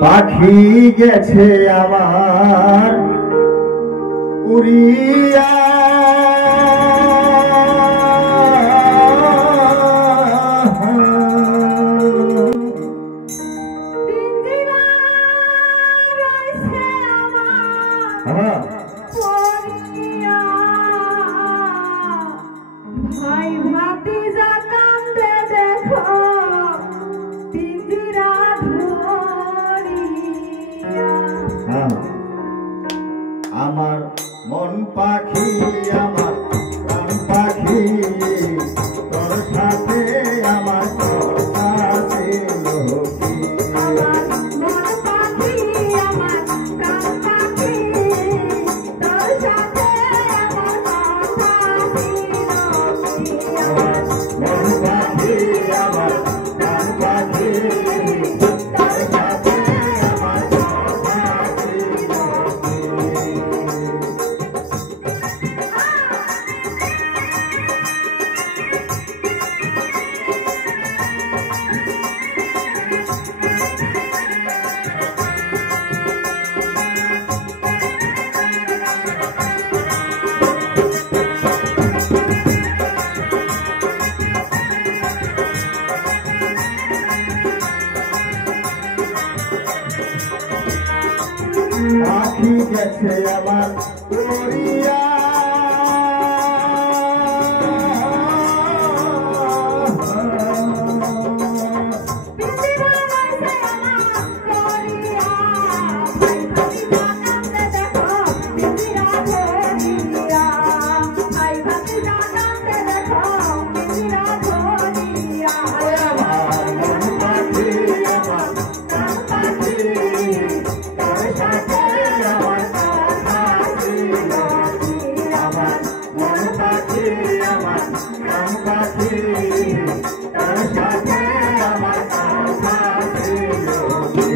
পাখি গেছে আমার উড়িয়া ভাই ভাতিজা কান্দে দেখো পিঞ্জিরা ধরিয়া। আমার মন পাখি আমার প্রাণ পাখি তোর সাথে আমার কথা ছিল কি? আমার মন পাখি আমার প্রাণ পাখি তোর সাথে আমার কথা ছিল কি? আমার মন পাখি আমার প্রাণ পাখি তোর সাথে আমার কথা ছিল কি? পাখি গেছে আমার উড়িয়া পিঞ্জিরা রইছে আমার ধরিয়া। ভাই ভাতিজা কান্দে দেখো পিঞ্জিরা ধরিয়া। ভাই ভাতিজা কান্দে দেখো পিঞ্জিরা ধরিয়া। আমার মন পাখি আমার প্রাণ পাখি তোর সাথে আমার কথা ছিল কি? আমার মন পাখি আমার প্রাণ পাখি তোর সাথে আমার কথা ছিল কি?